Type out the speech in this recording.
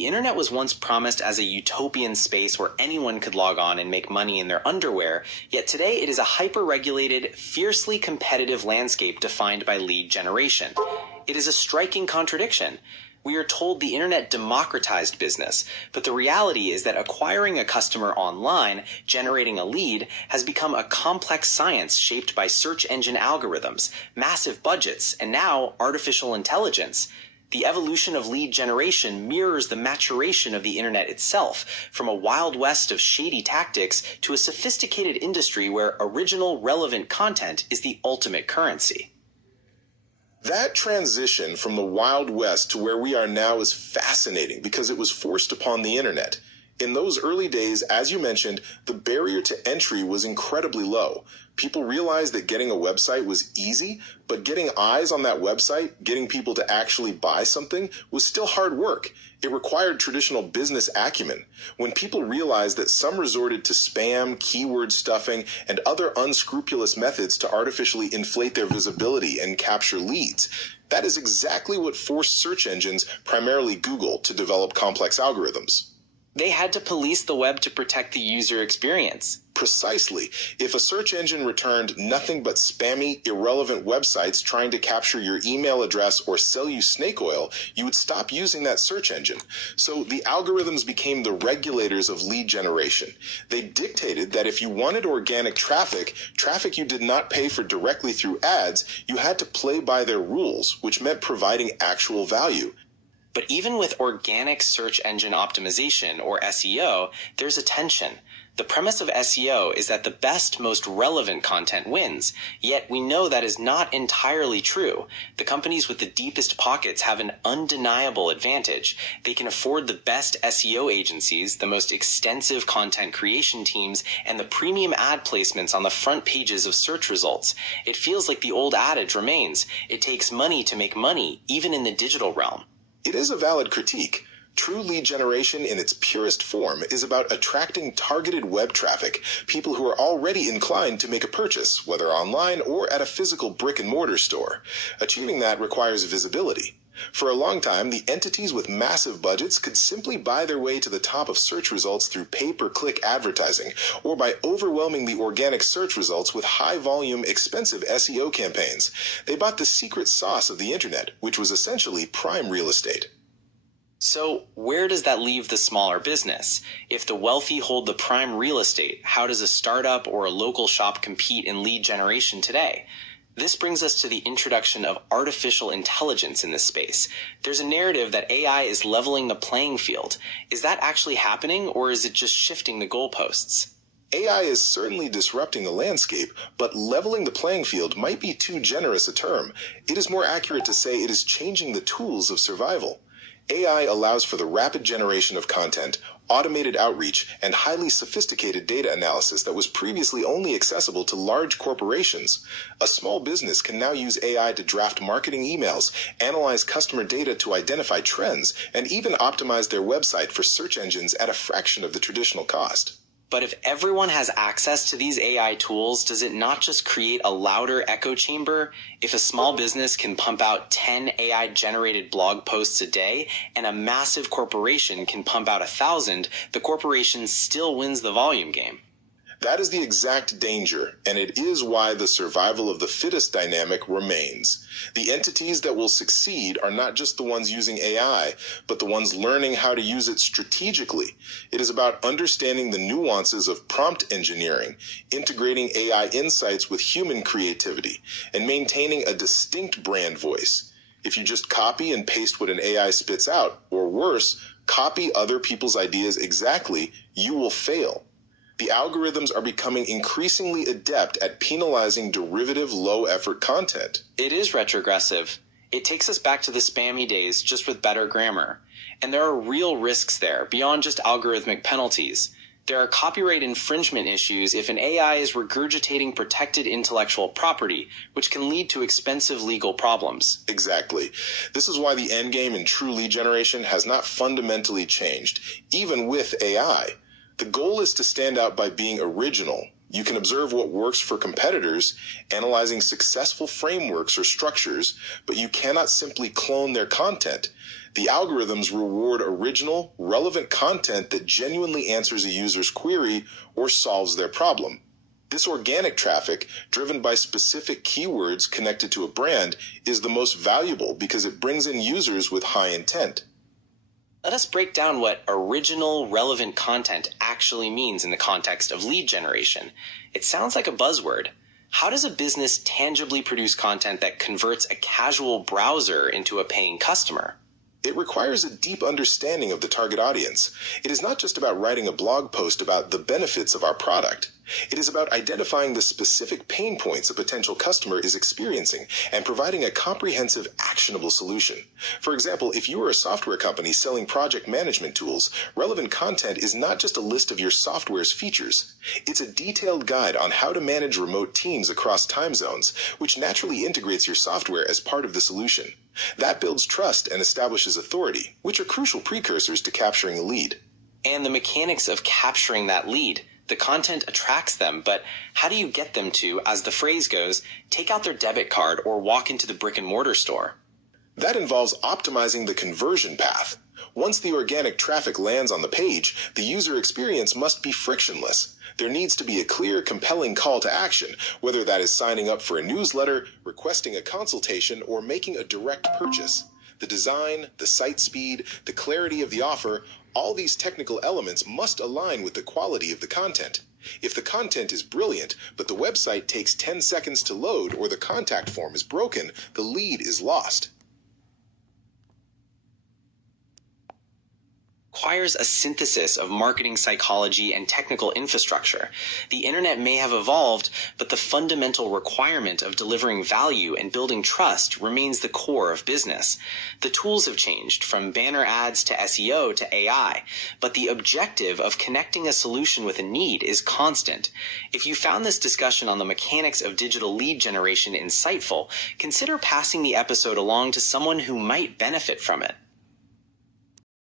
The internet was once promised as a utopian space where anyone could log on and make money in their underwear, yet today it is a hyper-regulated, fiercely competitive landscape defined by lead generation. It is a striking contradiction. We are told the internet democratized business, but the reality is that acquiring a customer online, generating a lead, has become a complex science shaped by search engine algorithms, massive budgets, and now artificial intelligence. The evolution of lead generation mirrors the maturation of the internet itself, from a wild west of shady tactics to a sophisticated industry where original, relevant content is the ultimate currency. That transition from the Wild West to where we are now is fascinating because it was forced upon the internet. In those early days, as you mentioned, the barrier to entry was incredibly low. People realized that getting a website was easy, but getting eyes on that website, getting people to actually buy something, was still hard work. It required traditional business acumen. When people realized that some resorted to spam, keyword stuffing, and other unscrupulous methods to artificially inflate their visibility and capture leads, that is exactly what forced search engines, primarily Google, to develop complex algorithms. They had to police the web to protect the user experience. Precisely. If a search engine returned nothing but spammy, irrelevant websites trying to capture your email address or sell you snake oil, you would stop using that search engine. So the algorithms became the regulators of lead generation. They dictated that if you wanted organic traffic you did not pay for directly through ads, you had to play by their rules, which meant providing actual value. But even with organic search engine optimization, or SEO, there's a tension. The premise of SEO is that the best, most relevant content wins, yet we know that is not entirely true. The companies with the deepest pockets have an undeniable advantage. They can afford the best SEO agencies, the most extensive content creation teams, and the premium ad placements on the front pages of search results. It feels like the old adage remains. It takes money to make money, even in the digital realm. It is a valid critique. True lead generation in its purest form is about attracting targeted web traffic, people who are already inclined to make a purchase, whether online or at a physical brick-and-mortar store. Achieving that requires visibility. For a long time, the entities with massive budgets could simply buy their way to the top of search results through pay-per-click advertising, or by overwhelming the organic search results with high-volume, expensive SEO campaigns. They bought the secret sauce of the internet, which was essentially prime real estate. So where does that leave the smaller business? If the wealthy hold the prime real estate, how does a startup or a local shop compete in lead generation today? This brings us to the introduction of artificial intelligence in this space. There's a narrative that AI is leveling the playing field. Is that actually happening, or is it just shifting the goalposts? AI is certainly disrupting the landscape, but leveling the playing field might be too generous a term. It is more accurate to say it is changing the tools of survival. AI allows for the rapid generation of content, automated outreach, and highly sophisticated data analysis that was previously only accessible to large corporations. A small business can now use AI to draft marketing emails, analyze customer data to identify trends, and even optimize their website for search engines at a fraction of the traditional cost. But if everyone has access to these AI tools, does it not just create a louder echo chamber? If a small business can pump out 10 AI-generated blog posts a day, and a massive corporation can pump out 1,000, the corporation still wins the volume game. That is the exact danger, and it is why the survival of the fittest dynamic remains. The entities that will succeed are not just the ones using AI, but the ones learning how to use it strategically. It is about understanding the nuances of prompt engineering, integrating AI insights with human creativity, and maintaining a distinct brand voice. If you just copy and paste what an AI spits out, or worse, copy other people's ideas exactly, you will fail. The algorithms are becoming increasingly adept at penalizing derivative low-effort content. It is retrogressive. It takes us back to the spammy days, just with better grammar. And there are real risks there, beyond just algorithmic penalties. There are copyright infringement issues if an AI is regurgitating protected intellectual property, which can lead to expensive legal problems. Exactly. This is why the endgame in true lead generation has not fundamentally changed, even with AI. The goal is to stand out by being original. You can observe what works for competitors, analyzing successful frameworks or structures, but you cannot simply clone their content. The algorithms reward original, relevant content that genuinely answers a user's query or solves their problem. This organic traffic, driven by specific keywords connected to a brand, is the most valuable because it brings in users with high intent. Let us break down what original, relevant content actually means in the context of lead generation. It sounds like a buzzword. How does a business tangibly produce content that converts a casual browser into a paying customer? It requires a deep understanding of the target audience. It is not just about writing a blog post about the benefits of our product. It is about identifying the specific pain points a potential customer is experiencing and providing a comprehensive, actionable solution. For example, if you are a software company selling project management tools, relevant content is not just a list of your software's features. It's a detailed guide on how to manage remote teams across time zones, which naturally integrates your software as part of the solution. That builds trust and establishes authority, which are crucial precursors to capturing a lead. And the mechanics of capturing that lead. The content attracts them, but how do you get them to, as the phrase goes, take out their debit card or walk into the brick and mortar store? That involves optimizing the conversion path. Once the organic traffic lands on the page, the user experience must be frictionless. There needs to be a clear, compelling call to action, whether that is signing up for a newsletter, requesting a consultation, or making a direct purchase. The design, the site speed, the clarity of the offer, all these technical elements must align with the quality of the content. If the content is brilliant, but the website takes 10 seconds to load or the contact form is broken, the lead is lost. Requires a synthesis of marketing psychology and technical infrastructure. The internet may have evolved, but the fundamental requirement of delivering value and building trust remains the core of business. The tools have changed, from banner ads to SEO to AI, but the objective of connecting a solution with a need is constant. If you found this discussion on the mechanics of digital lead generation insightful, consider passing the episode along to someone who might benefit from it.